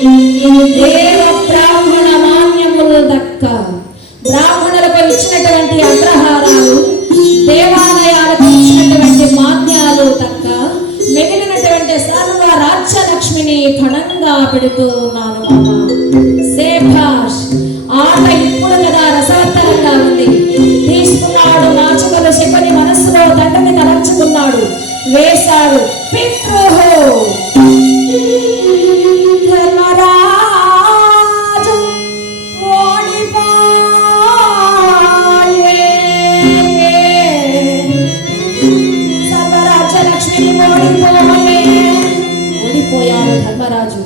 దేవ బ్రాహ్మణ మాన్యములు దక్క బ్రాహ్మణులకు ఇచ్చినటువంటి అగ్రహారాలు, దేవాలయాలకు ఇచ్చినటువంటి మాన్యాలు దక్క మిగిలినటువంటి సర్వ రాజ్యలక్ష్మిని ఫణంగా పెడుతూ ఉన్నాను. శేభాష్, ఆట ఇప్పుడు కదా రసవత్తరంగా ఉంది. తీసుకున్నాడు నాచుకలు శకుని మనస్సులో తండ్రిని తలంచుకున్నాడు, వేశాడు పితృహో. ధర్మరాజు ఓడిపోయే, సర్వరాజ్యలక్ష్మిని ఓడిపోయాడు ధర్మరాజు.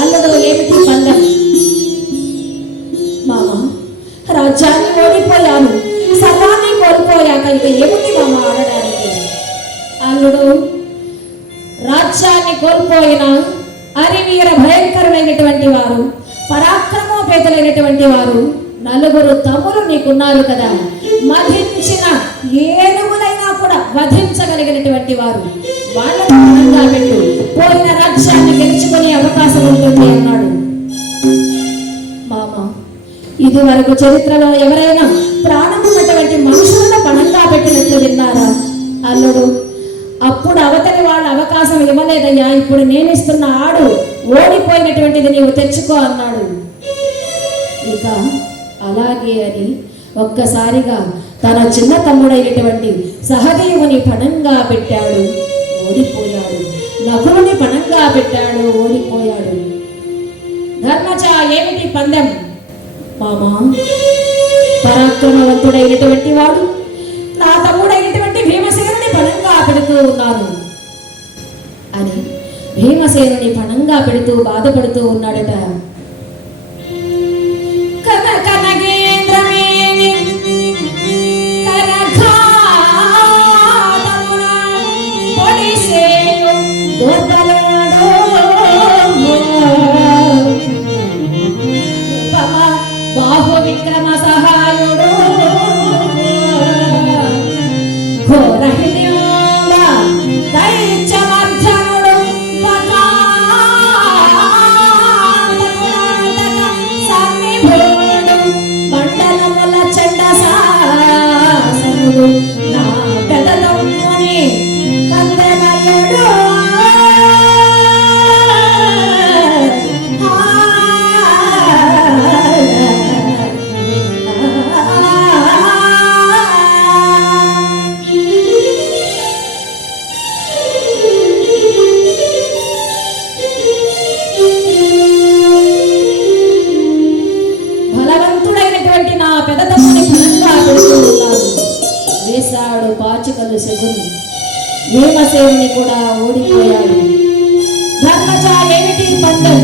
అల్లదో ఏమిటి పందెం? మామ, రాజ్యాన్ని ఓడిపోయాను, సర్వాన్ని కోల్పోయాక ఇక ఏమిటి మామ ఆడడానికి? అల్లుడు, రాజ్యాన్ని కోల్పోయిన అరివీర భయంకరులైనటువంటి వారు, పరాక్రమోపేతులైనటువంటి వారు నలుగురు తమ్ములు నీకున్నారు కదా. మధించిన ఏనుగులైనా కూడా వధించగలిగినటువంటి వారు, వాళ్ళకు బలంగా పెట్టు, పోయిన రాజ్యాన్ని గెలుచుకునే అవకాశం ఉంటుంది అన్నాడు. మామ, ఇది వరకు చరిత్రలో ఎవరైనా ప్రాణమున్నటువంటి మనుషులను పణంగా పెట్టినట్లు విన్నారా? అల్లుడు, అప్పుడు అవతలి వాళ్ళ అవకాశం ఇవ్వలేదయ్యా, ఇప్పుడు నేను ఇస్తున్న ఆడు ఓడిపోయినటువంటిది నీవు తెచ్చుకో అన్నాడు. ఇక అలాగే అని ఒక్కసారిగా తన చిన్న తమ్ముడైనటువంటి సహదేవుని పణంగా పెట్టాడు, ఓడిపోయాడు. నకులుని పణంగా పెట్టాడు, ఓడిపోయాడు. ధర్మజ, ఏమిటి పందెం? మామా, పరాక్రమవంతుడైనటువంటి వాడు నా తమ్ముడైనటువంటి భీమసేనుని పణంగా పెడుతూ ఉన్నాను అని భీమసేనుని పణంగా పెడుతూ బాధపడుతూ ఉన్నాడట. బాహు విక్రమ సహాయుడు ఘోరహిణ్యోమ దైత్యమర్ధనుడు సన్నిభుడు మండలముల చండసాసనుడు నా పెదలమ్ముని కందెమల్లుడు పాచికలు శకుని. భీమసేనుని కూడా ఓడిపోయాడు. ధర్మజ, ఏమిటి పందెం?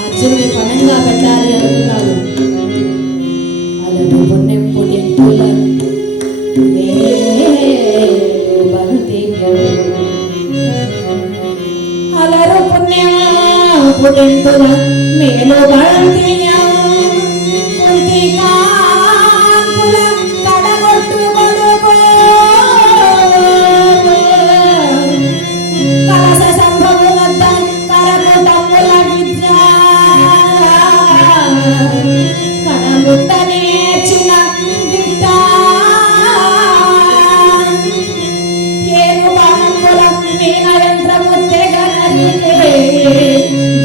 అర్జునుని పణంగా పెట్టాలి అనుకున్నాడు. అలరు పుణ్యం పుట్టింపుల అలరు పుణ్యం పుట్టింపుల మేలు బళంతియా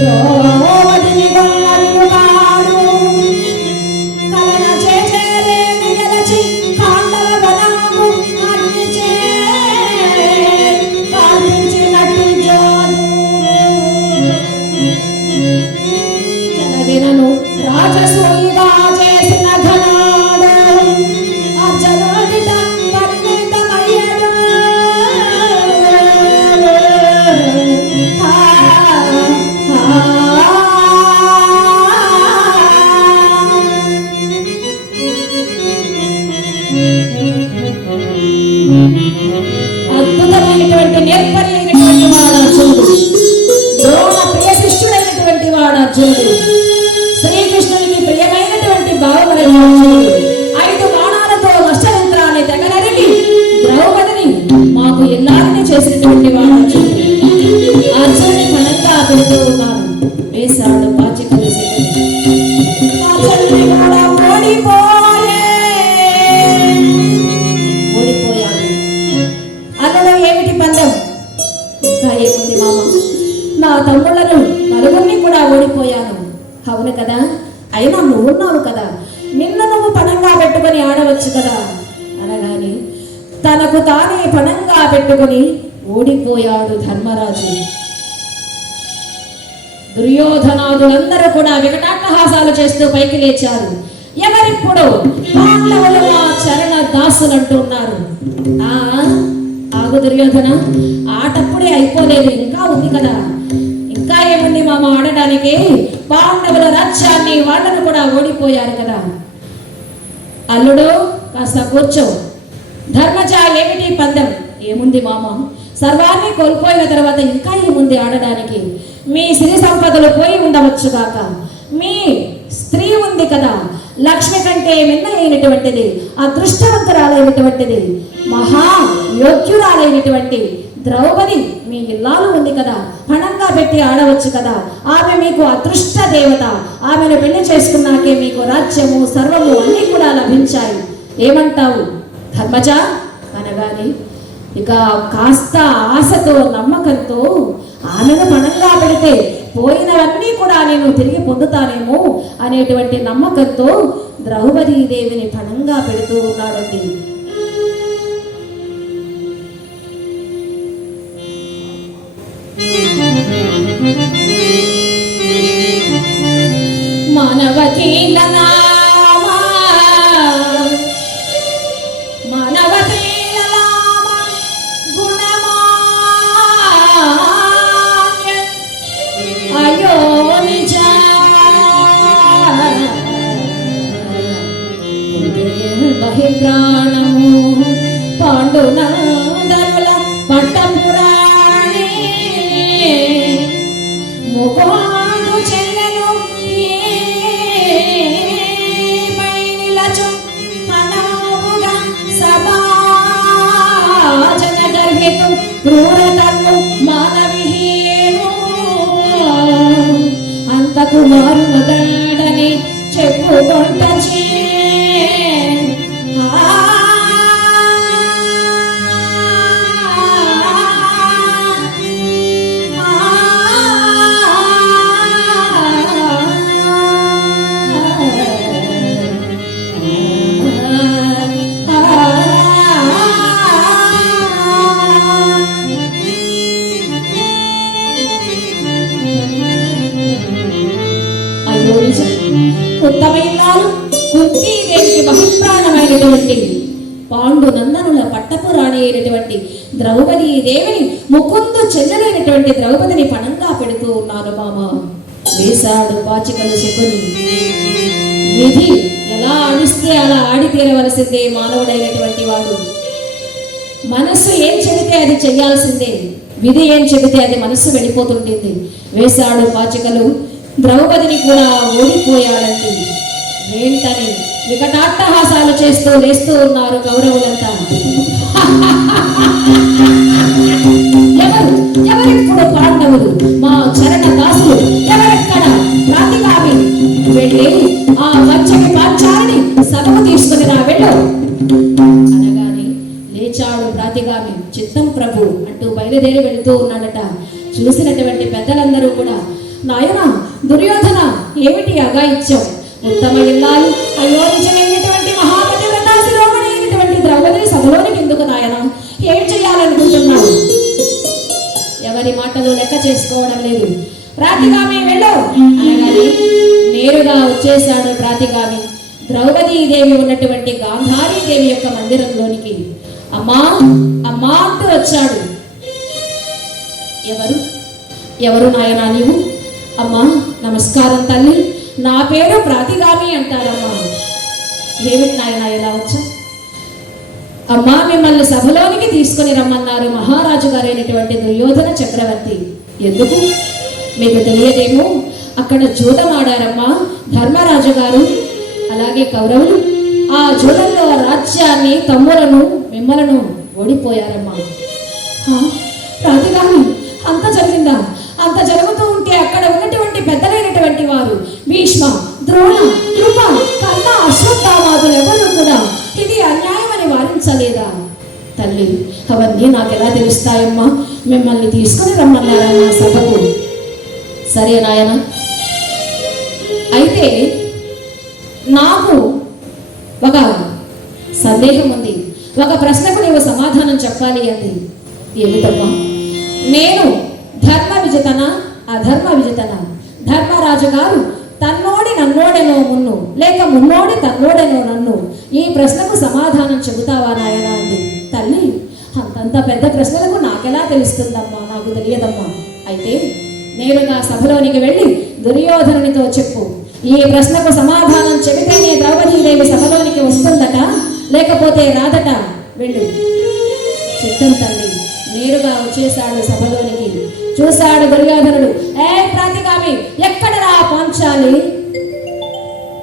ద్రౌపదిని వేశాడు పాచికలు ఓడిపోయాడు. అన్నలో ఏమిటి పందెం? ఇంకా ఏముంది మామ, నా తమ్ముళ్ళను నలుగురిని కూడా ఓడిపోయాను. అవును కదా, అయినా నువ్వున్నావు కదా, నిన్ను నువ్వు పణంగా పెట్టుకొని ఆడవచ్చు కదా అనగానే తనకు తానే పణంగా పెట్టుకొని ఓడిపోయాడు ధర్మరాజు. దుర్యోధనాదులందరూ కూడా వికటాట్టహాసాలు చేస్తూ పైకి లేచారు. ఎవరిప్పుడు పాండవులు మా చరణ దాసులు అంటున్నారు. ఆగు దుర్యోధన, ఆటప్పుడే అయిపోలేదు, ఇంకా ఉంది కదా. ఇంకా ఏముంది మామ ఆడడానికి? పాండవుల రాజ్యాన్ని వాళ్ళను కూడా ఓడిపోయారు కదా. అల్లుడు కాస్త కూర్చో. ధర్మజ ఏమిటి పందెం? ఏముంది మామ, సర్వాన్ని కోల్పోయిన తర్వాత ఇంకా ఏముంది ఆడడానికి? మీ సిరి సంపదలు పోయి ఉండవచ్చు కాక, మీ స్త్రీ ఉంది కదా, లక్ష్మి కంటే మిన్న అయినటువంటిది, అదృష్టవంతురాలైనటువంటిది, మహా యోగ్యురాలైనటువంటి ద్రౌపది మీ ఇల్లాలు ఉంది కదా, పణంగా పెట్టి ఆడవచ్చు కదా. ఆమె మీకు అదృష్ట దేవత. ఆమెను పెళ్లి చేసుకున్నాకే మీకు రాజ్యము సర్వము అన్నీ కూడా లభించాయి. ఏమంటావు ధర్మజ అనగానే ఇక కాస్త ఆశతో నమ్మకంతో ఆమెను పణంగా పెడితే పోయినవన్నీ కూడా నేను తిరిగి పొందుతానేమో అనేటువంటి నమ్మకంతో ద్రౌపదీదేవిని పణంగా పెడుతూ ఉన్నాడండి. మానవతీలనా బహిర్ప్రాణము పాండునందనుల పట్టపురాణి ముఖాదు చెల్లెను నిలచు మనముగా సమాజన గర్హితు క్రూరతను మానవిహీను అంతకు మారు మగడని చెప్పుకొంట ఉత్తమైనారు కుంతీదేవికి బహిప్రాణమైనటువంటి పాండునందనుల పట్టపురాణి అయినటువంటి ద్రౌపదీ దేవిని ముకుందు చెల్లెలైనటువంటి ద్రౌపదిని పణంగా పెడుతూ ఉన్నారు మామ. వేశాడు పాచికలు శకుని. విధి ఎలా ఆడిస్తే అలా ఆడి తీరవలసిందే మానవుడైనటువంటి వాడు. మనస్సు ఏం చెబితే అది చెయ్యాల్సిందే, విధి ఏం చెబితే అది మనస్సు వెళ్ళిపోతుంటుంది. వేశాడు పాచికలు. ద్రౌపదిని కూడా ఓడిపోయాడండి. ఏంటని వికటాట్టహాసాలు చేస్తూ లేస్తూ ఉన్నారు కౌరవులంతా. ఎవరిప్పుడు పాండవులు మా చరణ దాసులు? ఎవరెక్కడ ప్రాతిగామి వెళ్ళి ఆ వచ్చకి పాంచాలని సభకు తీసుకుని రా వెళ్ళు అనగానే లేచాడు ప్రాతిగామి. చిత్తం ప్రభు అంటూ బయలుదేరి వెళుతూ ఉన్నాడట. చూసినటువంటి పెద్దలందరూ కూడా నాయన దుర్యోధన ఏమిటి అగాయిత్యం? ఉత్తమ ఇల్లాలు అయోనిజమైనటువంటి మహాపతివ్రత శిరోమణి అయినటువంటి ద్రౌపదిని సభలోనికి ఎందుకు నాయన? ఏం చేయాలనుకుంటున్నాడు? ఎవరి మాటలు లెక్క చేసుకోవడం లేదు. ప్రాతిగామి వెళ్ళు అనగానే నేరుగా వచ్చేశాడు ప్రాతిగామి. ద్రౌపదీదేవి ఉన్నటువంటి గాంధారీదేవి యొక్క మందిరంలోనికి. అమ్మా అమ్మా అంటూ వచ్చాడు. ఎవరు ఎవరు నాయనా నీవు? అమ్మా నమస్కారం తల్లి, నా పేరు ప్రాతిగామి అంటారమ్మా. ఏమిటి నాయన ఎలా వచ్చా? అమ్మా మిమ్మల్ని సభలోనికి తీసుకుని రమ్మన్నారు మహారాజు గారైనటువంటి దుర్యోధన చక్రవర్తి. ఎందుకు మీకు తెలియదేమో, అక్కడ జూదమాడారమ్మా ధర్మరాజు గారు అలాగే కౌరవులు. ఆ జూదంలో రాజ్యాన్ని తమ్ములను మిమ్మలను ఓడిపోయారమ్మా. ప్రాతిగామి అంత జరిగిందా? అంత జరుగుతూ ఉంటే అక్కడ ఉన్నటువంటి పెద్దల మిమ్మల్ని తీసుకుని రమ్మన్నారమ్మా సభకు. సరే నాయన, అయితే నాకు ఒక సందేహం ఉంది, ఒక ప్రశ్నకు నీవు సమాధానం చెప్పాలి అంది. ఏమిటమ్మా? నేను ధర్మ విజతన అధర్మ విజతన? ధర్మరాజు గారు తన్నోడి నన్నోడెనో మున్ను, లేక మున్నోడి తన్నోడెనో నన్ను, ఈ ప్రశ్నకు సమాధానం చెబుతావా నాయన అంది. తల్లి, అంతంత పెద్ద ప్రశ్నలకు నాకెలా తెలుస్తుందమ్మా? నాకు తెలియదమ్మా. అయితే నేరుగా సభలోనికి వెళ్ళి దుర్యోధనునితో చెప్పు, ఈ ప్రశ్నకు సమాధానం చెబితేనే ద్రౌపదీదేవి సభలోనికి వస్తుందట, లేకపోతే రాదట. వెళ్ళు. చిత్తం తల్లి. నేరుగా వచ్చేశాడు సభలోనికి. చూశాడు దుర్యోధనుడు. ఏ ప్రాతిగామి, ఎక్కడరా పాంచాలి?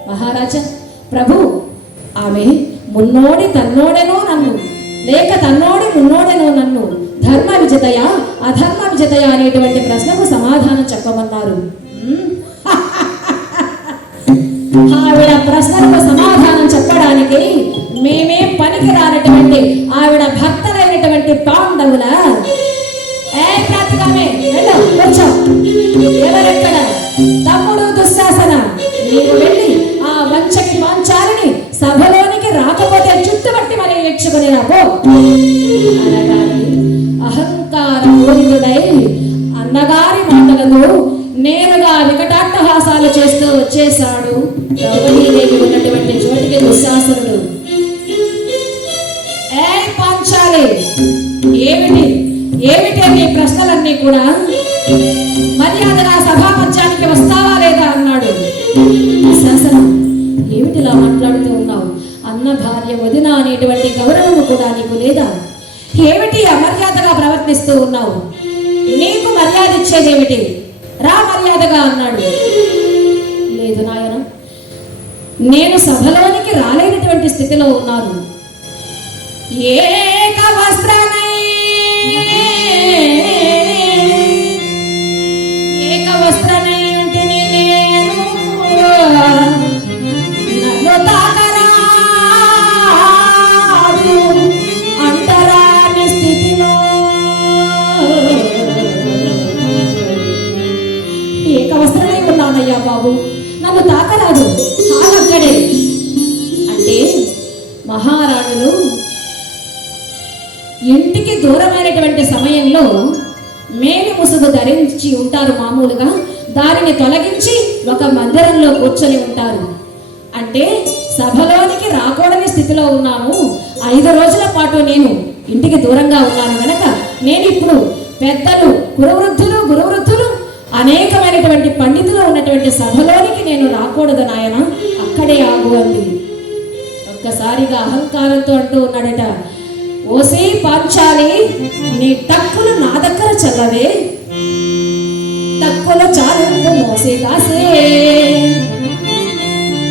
మహారాజా, ప్రభు, ఆమె మున్నోడి తన్నోడెనో నన్ను, లేక తన్నోడి మున్నోడెనో నన్ను, ధర్మ విజతయా అధర్మ విజతయా అనేటువంటి ప్రశ్నకు సమాధానం చెప్పమన్నారు. ఆవిడ ప్రశ్నలకు సమాధానం చెప్పడానికి మేమే పనికి రానటువంటి ఆవిడ భక్తులైనటువంటి పాండవుల. ఏ ప్రాతిగామే, వెళ్ళు, వచ్చా. ఎవరెక్కడ? తమ్ముడు దుశ్శాసన, నీవు వెళ్ళి ఆ వంచకి పాంచాలిని సభలోనికి రాకపోతే చుట్టుపట్టి మరి నేర్చుకుని రాబో అనగాని అహంకారం పూరితుడై అన్నగారి మాటలకు నేరుగా వికటాట్టహాసాలు చేస్తూ వచ్చేశాడు ద్రౌపదీదేవి ఉన్నటువంటి చోటికి దుశ్శాసనుడు. ఏ పాంచాలి, ఏమిటి ఏమిటి నీ ప్రశ్నలన్నీ కూడా? మర్యాదగా సభాపంచానికి వస్తావా లేదా అన్నాడు. దుశ్శాసనం, ఏమిటిలా మాట్లాడుతూ ఉన్నావు? అన్న భార్య వదిన అనేటువంటి గౌరవము కూడా నీకు లేదా? ఏమిటి అమర్యాదగా ప్రవర్తిస్తూ ఉన్నావు? నీకు మర్యాద ఇచ్చేదేమిటి? రా మర్యాదగా అన్నాడు. లేదు నాయన, నేను సభలోనికి రాలేనటువంటి స్థితిలో ఉన్నాను. ఏక వస్త్రనై ఉంటేనే నేను, నన్ను తాకరాదు అంటరాని స్థితిలో. ఏకవస్త్రమై ఉన్నానయ్యా బాబు, నన్ను తాకరాదు, అక్కడే అంటే మహారాణులు ఇంటికి దూరమైనటువంటి సమయంలో మేలి ముసుగు ధరించి ఉంటారు. మామూలుగా దానిని తొలగించి ఒక మందిరంలో కూర్చొని ఉంటారు. అంటే సభలోనికి రాకూడని స్థితిలో ఉన్నాను. 5 రోజుల పాటు నేను ఇంటికి దూరంగా ఉన్నాను కనుక నేను ఇప్పుడు పెద్దలు గురువృద్ధులు అనేకమైనటువంటి పండితులు ఉన్నటువంటి సభలోనికి నేను రాకూడదు నాయన, అక్కడే ఆగు అంది. ఒక్కసారిగా అహంకారంతో అంటూ ఉన్నాడట, ఓసే పాంచాలి, నీ టక్కులు నా దగ్గర చల్లవే, టక్కుల చాలింపు మోసే దాసే,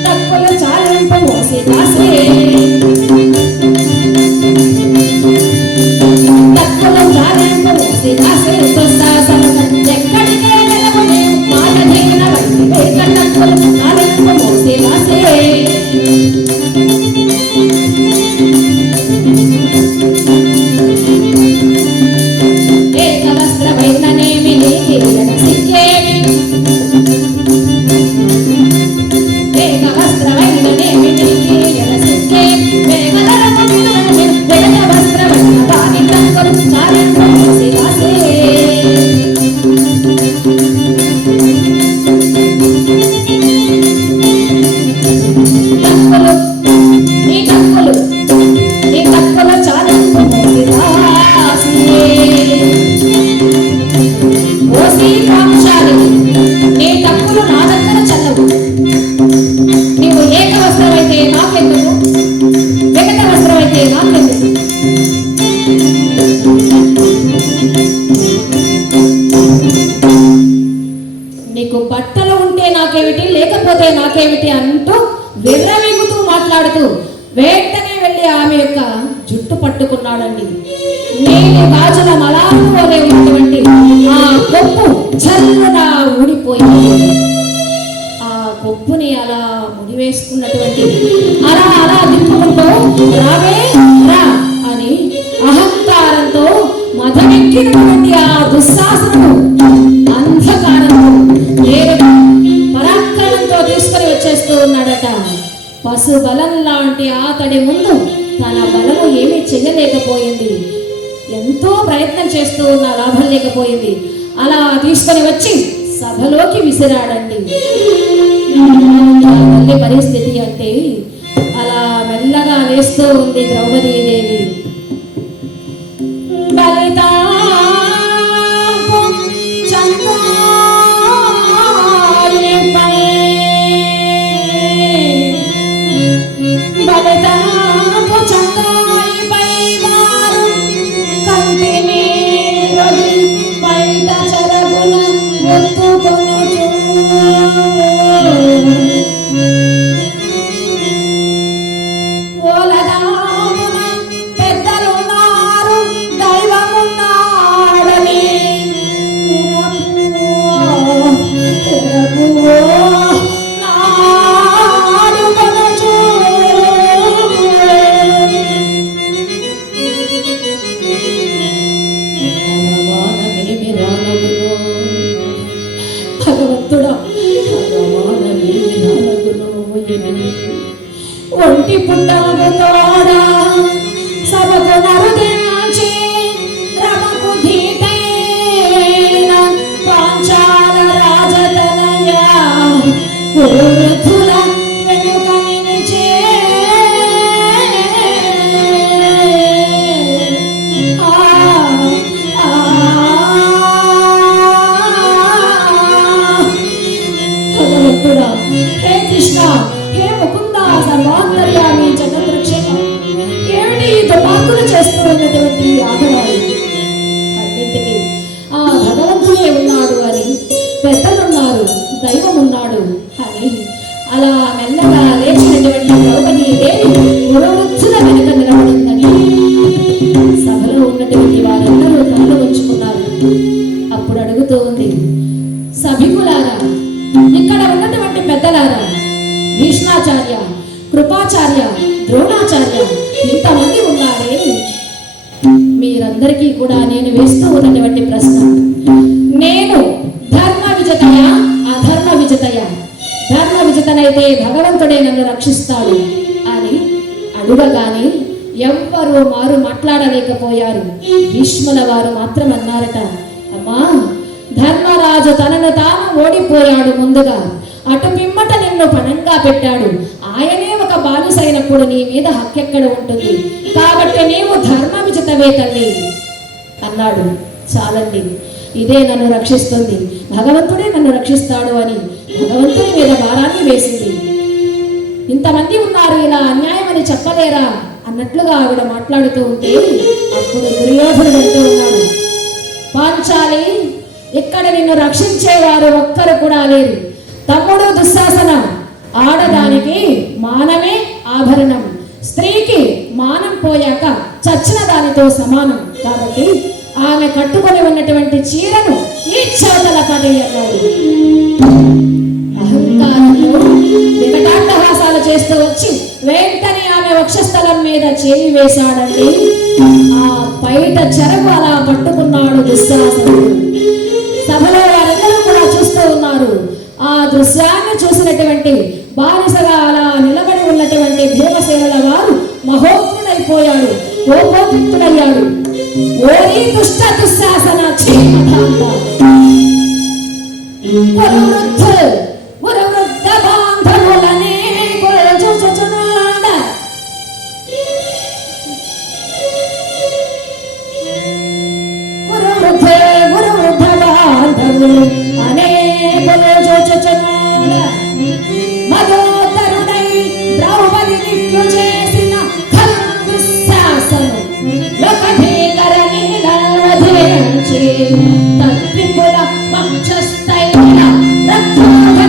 టక్కుల చాలింపు మోసే దాసే, టక్కుల చాలింపు మోసే దాసే, ఎక్కడికే నిలవనే మాట దిగిన టక్కుల చాలింపు మోసే దాసే. నీకు బట్టలు ఉంటే నాకేమిటి, లేకపోతే నాకేమిటి అంటూ విర్రవీగుతూ మాట్లాడుతూ వెంటనే వెళ్ళి ఆమె యొక్క జుట్టు పట్టుకున్నాడండి. నేను గాజుల మలాపులోనే ఉన్నటువంటి ఆ కొప్పు చల్లగా ఊడిపోయింది. ఆ కొప్పుని అలా ముడివేసుకున్నటువంటి అలా దిప్పుకుంటూ రావే రా అని అహంకారంతో మదమెక్కినటువంటి ఆ దుశ్శాసనుడు అంధకారంలో నేరుగా పరాక్రమంతో తీసుకొని వచ్చేస్తూ ఉన్నాడట. పశు బలం లాంటి అతడి ముందు తన బలము ఏమీ చెయ్యలేకపోయింది. ఎంతో ప్రయత్నం చేస్తూ ఉన్న లాభం లేకపోయింది. అలా తీసుకొని వచ్చి సభలోకి విసిరాడండి. పరిస్థితి అంటే అలా మెల్లగా వేస్తూ ఉంది ద్రౌపదీదేవి. ఒంటి పుట్టము తోడ సభకు నరుదించి రమకు ధీటైన పాంచాల రాజతనయ వృద్ధుల వెనుక నిలిచే భగవంతుడా, హే కృష్ణ, హే ముకుంద, సర్వాంతర్యామి, జగద్రక్షక, ఏమిటి ఈ దుర్మార్గులు చేస్తూ ఉన్నటువంటి ఆటవాడు? అన్నింటికి ఆ భగవంతుడే ఉన్నాడు అని, పెద్దలున్నారు, దైవం ఉన్నాడు అని అలా మెల్లగా లేచినటువంటి ద్రౌపదీదేవి వృద్ధుల వెనుక నిలబడిందని సభలో ఉన్నటువంటి వారందరూ కళ్ళు ఉంచుకున్నారు. అప్పుడు అడుగుతూ ఉంది, సభికులారా, ఇక్కడ ఉన్నటువంటి పెద్దలారా, భీష్మాచార్య, కృపాచార్య, ద్రోణాచార్య, ఇంతమంది ఉన్నారే, మీరందరికీ కూడా నేను వేస్తూ ఉన్నటువంటి ప్రశ్న, నేను ధర్మ విజతయ, అధర్మ విజతయ? ధర్మ విజతనైతే భగవంతుడే నన్ను రక్షిస్తాడు అని అడుగగానే ఎవ్వరూ మారు మాట్లాడలేకపోయారు. భీష్ముల వారు మాత్రం అన్నారట, అమ్మా, ధర్మరాజు తనను తాను ఓడిపోయాడు. ముందుగా అటు పిమ్మట నిన్ను పణంగా పెట్టాడు. ఆయనే ఒక బానిసైనప్పుడు నీ మీద హక్కెక్కడ ఉంటుంది? కాబట్టి నీవు ధర్మ విజితవే తల్లి అన్నాడు. చాలండి, ఇదే నన్ను రక్షిస్తుంది, భగవంతుడే నన్ను రక్షిస్తాడు అని భగవంతుని మీద భారాన్ని వేసింది. ఇంతమంది ఉన్నారు, ఇలా అన్యాయం అని చెప్పలేరా అన్నట్లుగా ఆవిడ మాట్లాడుతూ ఉంటే అప్పుడు దుర్యోధనుడు అంటూ ఉన్నాడు, పాంచాలి, ఇక్కడ నిన్ను రక్షించేవారు ఒక్కరు కూడా లేరు. తమ్ముడు దుశ్శాసన, ఆడదానికి మానమే ఆభరణం, స్త్రీకి మానం పోయాక చచ్చిన దానితో సమానం. కాబట్టి ఆమె కట్టుకొని ఉన్నటువంటి చీరను ఈ చవతల పడేయన్నాడు. అహంకారంలో వికటాట్టహాసాలు చేస్తూ వచ్చి వెంటనే ఆమె వక్షస్థలం మీద చేయి వేశాడండి. ఆ పైట చెరకు అలా పట్టుకున్నాడు దుశ్శాసనుడు. సభలో వారందరూ కూడా చూస్తూ ఉన్నారు. ఆ దృశ్యాన్ని చూసినటువంటి బానిసగా అలా నిలబడి ఉన్నటువంటి భీమసేనుల వారు మహోగ్రుడైపోయాడు, కోపోద్రిక్తుడయ్యాడు. ఓరి దుష్ట దుశ్శాసన, వృద్ధ బాంధవులనే చూచుచున్నాడ, వృద్ధ బాంధవులు అనేకులు చూచుచున్నాడ, మదోదరుడై ద్రౌపది నిట్లు చేసిన దుశ్శాసను లోకభీకర నీలవధించి తత్విపుల వక్షస్థైల రక్తోధ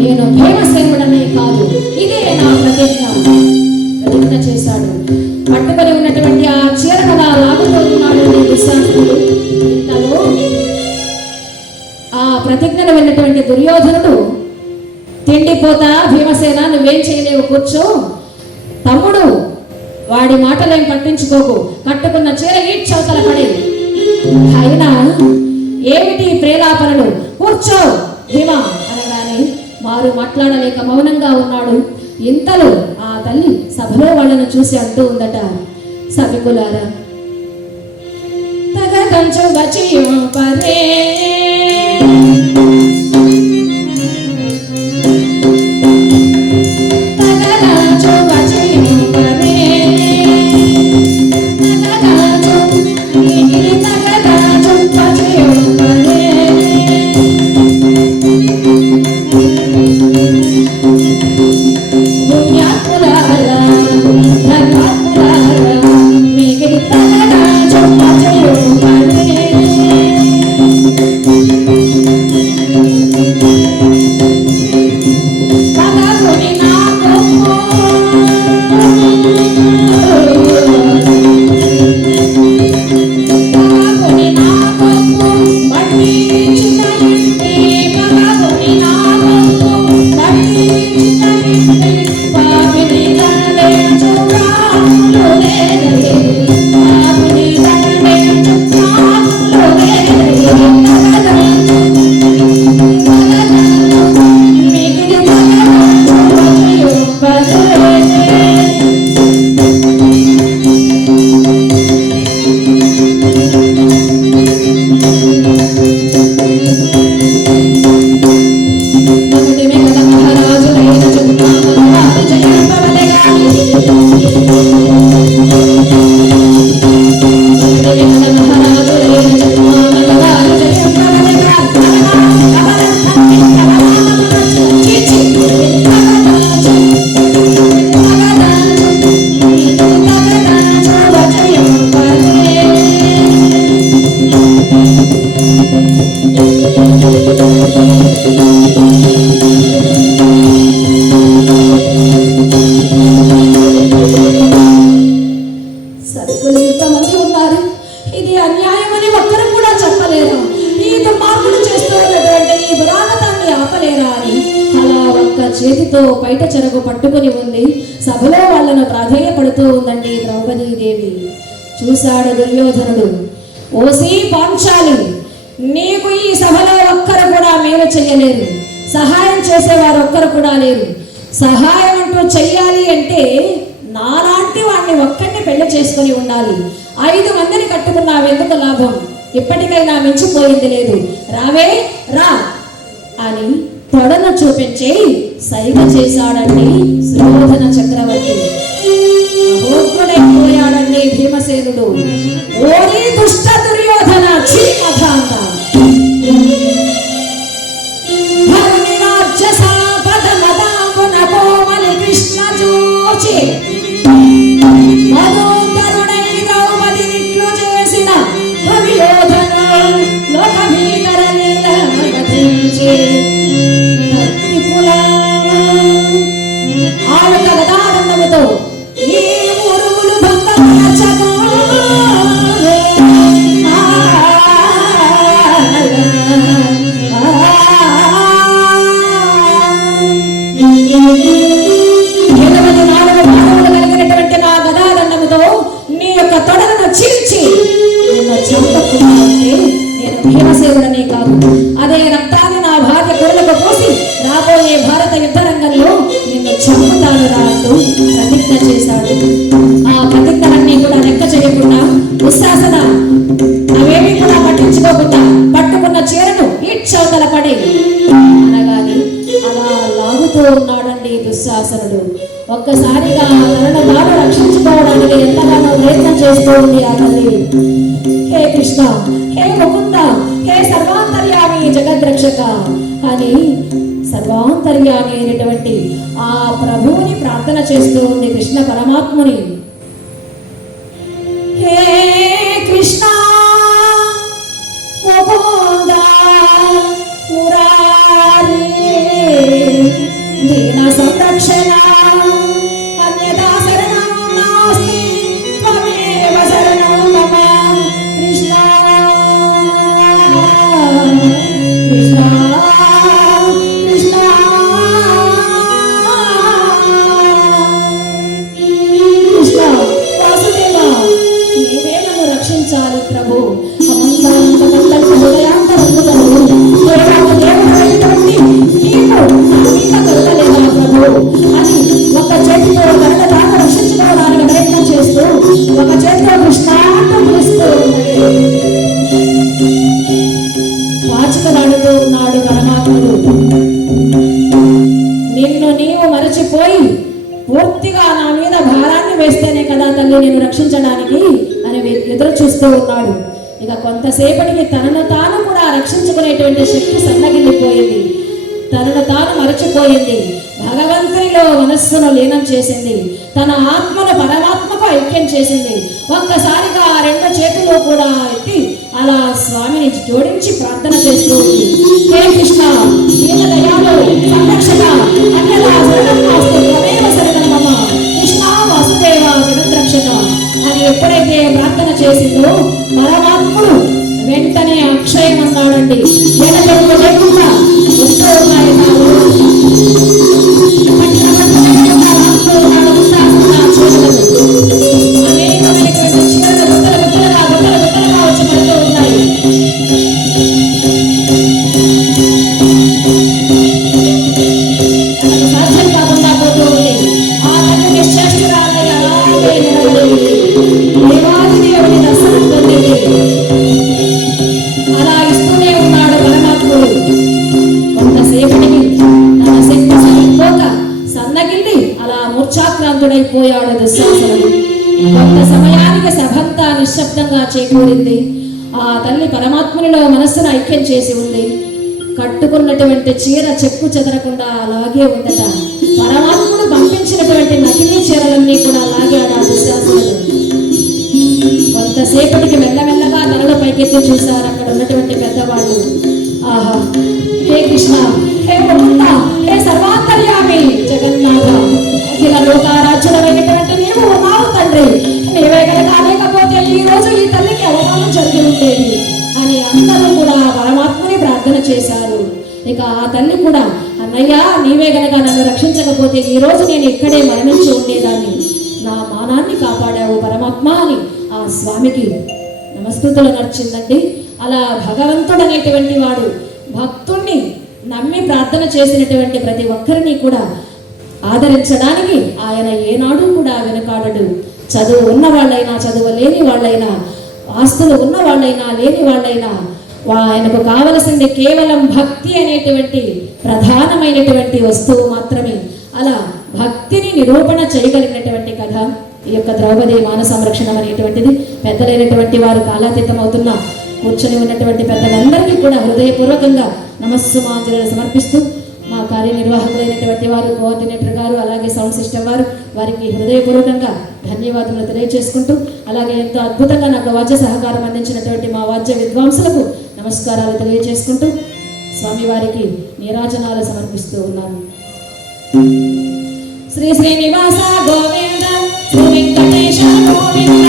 నేను భీమసేనుడనే కాదు, ఇదే నా ప్రతిజ్ఞ చేశాడు. పట్టుకొని ఉన్నటువంటి ఆ చీరగా లాగుతూ ఉన్నాడు దుశ్శాసనుడు. ఇంతలో ఆ ప్రతిజ్ఞను విన్నటువంటి దుర్యోధనుడు, తిండిపోతా భీమసేన, నువ్వేం చేయలేవు, కూర్చో. తమ్ముడు, వాడి మాటలేం పట్టించుకోకు, కట్టుకున్న చీర ఈడ్చవతల పడే. అయినా ఏమిటి ప్రేలాపనలు, కూర్చో భీమ అనగానే వారు మాట్లాడలేక మౌనంగా ఉన్నాడు. ఇంతలో ఆ తల్లి సభలో వాళ్ళను చూసి అంటూ ఉందట, సభికులారా, తగదంచు వచియోపరే చేతితో బయట చెరగు పట్టుకుని ఉంది. సభలో వాళ్ళను ప్రాధేయపడుతూ ఉందండి ద్రౌపదీదేవి. చూశాడు దుర్యోధనుడు, ఓసి పాంచాలి, నీకు ఈ సభలో ఒక్కరు కూడా మేలు చెయ్యలేరు, సహాయం చేసేవారు ఒక్కరు కూడా లేరు. సహాయం అంటూ చెయ్యాలి అంటే నాలాంటి వాడిని ఒక్కడిని పెళ్లి చేసుకుని ఉండాలి. 5 మందిని కట్టుకున్నావెందుకు లాభం, ఇప్పటికైనా మించిపోయింది లేదు, రావే రా అని తొడను చూపించి సైగ చేశాడండి సుయోధన చక్రవర్తి. మహోగ్రుడైపోయాడండి భీమసేనుడు. ఓరి దుష్ట దుర్యోధన, చీమధాంత, కృష్ణ చూచి మధోదరుడై ద్రౌపదినిట్లు చేసిన దుర్యోధన లోకభీకరణి ఆడక గదానందముతో ఈ మురుగులు భంగపరచను. కలిగినటువంటి నా గదాదండముతో నీ యొక్క తొడలను చీల్చి నిన్ను చంపకుండాలంటే నేను భీమసేనుడనే కాదు, అదే రక్తాన్ని నా భార్య కొడులకు పోసి రాబోయే భారత యుద్ధ రంగంలో నిన్ను చంపుతాను రా అంటూ ప్రతిజ్ఞ చేశాడు. ఆ ప్రతిజ్ఞలన్నీ కూడా లెక్క చేయకుండా, దుశ్శాసన అవేమీ కూడా పట్టించుకోకుండా పట్టుకున్న చీరను ఈడ్చవతల పడి అనగాని అలా లాగుతూ ఉన్నాడండి దుశ్శాసనుడు. ఒక్కసారిగా తనను తాను రక్షించుకోవడానికి ఎంతగానో ప్రయత్నం చేస్తూ ఉంది ఆ తల్లి. హే కృష్ణ, హే ముకుంద, హే సర్వాంతర్యామి జగద్రక్షక అని సర్వాంతర్యామి అయినటువంటి ఆ ప్రభువుని ప్రార్థన చేస్తూ ఉంది కృష్ణ పరమాత్ముని. హే కృష్ణ ముకుంద మురారి అని ఒక చేతితో తనను తాను రక్షించుకోవడానికి ప్రయత్నం చేస్తూ ఒక చేతితో కృష్ణ అంటూ పిలుస్తూ వాచికలాడుతూ ఉన్నాడు పరమాత్ముడు. నిన్ను నీవు మరచిపోయి పూర్తిగా నా మీద భారాన్ని వేస్తేనే కదా తల్లి నేను రక్షించడానికి అని ఎదురు చూస్తూ ఉన్నాడు. ఇక కొంతసేపటికి తనను తాను కూడా రక్షించుకునేటువంటి శక్తి సన్నగిల్లిపోయింది. తనను తాను మరచిపోయింది. భగవంతునిలో మనస్సును లీనం చేసింది. తన ఆత్మను పరమాత్మకు ఐక్యం చేసింది. ఒక్కసారిగా ఆ రెండు చేతులు కూడా ఎత్తి అలా స్వామిని జోడించి ప్రార్థన చేస్తూ ఉంది. హే కృష్ణ దీన దయాలు సంరక్షక అన్యదా శరణం నాస్తి త్వమేవ శరణం మమ కృష్ణ వాసుదేవ జగద్రక్షక అని ఎప్పుడైతే ప్రార్థన చేసిందో పరమాత్ముడు వెంటనే అక్షయం అన్నాడండి. ఎడతెరుపు లేకుండా వస్తూ ఉన్నాయి అనేకమైనటువంటి చీరలు గుట్టలుగా వచ్చి పడుతూ ఉన్నాయి. తనకు సాధ్యం కాకుండా పోతూ ఉంది. ఆ తల్లి నిశ్చేష్టురాలై అలాగే నిలబడి దేవాది దేవుని దర్శనం పొందింది. అలా ఇస్తూనే ఉన్నాడు పరమాత్ముడు. కొంతసేపటికి తన శక్తి సరిపోక సన్నగిల్లి అలా మూర్ఛాక్రాంతుడైపోయాడు దుశ్శాసనుడు. కొంత సమయానికి సభంతా నిశ్శబ్దంగా చేకూరింది. ఆ తల్లి పరమాత్మునిలో మనస్సును ఐక్యం చేసి ఉంది. కట్టుకున్నటువంటి చీర చెక్కు చెదరకుండా అలాగే ఉందట. పరమాత్ముడు పంపించినటువంటి నకిలీ చీరలన్నీ కూడా లాగాడు ఆ దుశ్శాసనుడు. కొంతసేపటికి మెల్లమెల్లగా తనలో పైకెత్తి చూశారు అక్కడ ఉన్నటువంటి పెద్దవాళ్ళు. ఆహా, హే కృష్ణ, హే ముకుంద, హే సర్వాంతర్యామి జగన్నాథ, అఖిల లోకారాజ్యుడమైనటువంటి నీవు ఉన్నావు తండ్రి. నీవే కనుక లేకపోతే ఈ రోజు ఈ తల్లికి అవమానం జరిగి ఉండేది అని అందరూ కూడా పరమాత్మని ప్రార్థన చేశారు. ఇక ఆ తల్లి కూడా అన్నయ్య నీవే గనక నన్ను రక్షించకపోతే ఈ రోజు నేను ఇక్కడే మరణించి ఉండేదాన్ని. నా మానాన్ని కాపాడావు పరమాత్మ అని ఆ స్వామికి నమస్తుతులు నడిచిందండి. అలా భగవంతుడు అనేటువంటి వాడు భక్తుణ్ణి నమ్మి ప్రార్థన చేసినటువంటి ప్రతి ఒక్కరిని కూడా ఆదరించడానికి ఆయన ఏనాడు కూడా వెనుకాడడు. చదువు ఉన్న వాళ్ళైనా చదువు లేని వాళ్ళైనా ఆస్తులు ఉన్న వాళ్ళైనా లేని వాళ్ళైనా ఆయనకు కావలసింది కేవలం భక్తి అనేటువంటి ప్రధానమైనటువంటి వస్తువు మాత్రమే. అలా భక్తిని నిరూపణ చేయగలిగినటువంటి కథ ఈ యొక్క ద్రౌపది మాన సంరక్షణం అనేటువంటిది. పెద్దలైనటువంటి వారు కాలాతీతం అవుతున్న కూర్చొని ఉన్నటువంటి పెద్దలందరికీ కూడా హృదయపూర్వకంగా నమస్సుమాంజలు సమర్పిస్తూ మా కార్యనిర్వాహకులైనటువంటి వారు కోఆర్డినేటర్ గారు అలాగే సౌండ్ సిస్టమ్ వారు వారికి హృదయపూర్వకంగా ధన్యవాదాలు తెలియజేసుకుంటూ అలాగే ఎంతో అద్భుతంగా నాకు వాద్య సహకారం అందించినటువంటి మా వాద్య విద్వాంసులకు నమస్కారాలు తెలియజేసుకుంటూ స్వామివారికి నీరాజనాలు సమర్పిస్తూ ఉన్నాను. శ్రీ శ్రీనివాస గోవింద శ్రీ వెంకటేశ గోవింద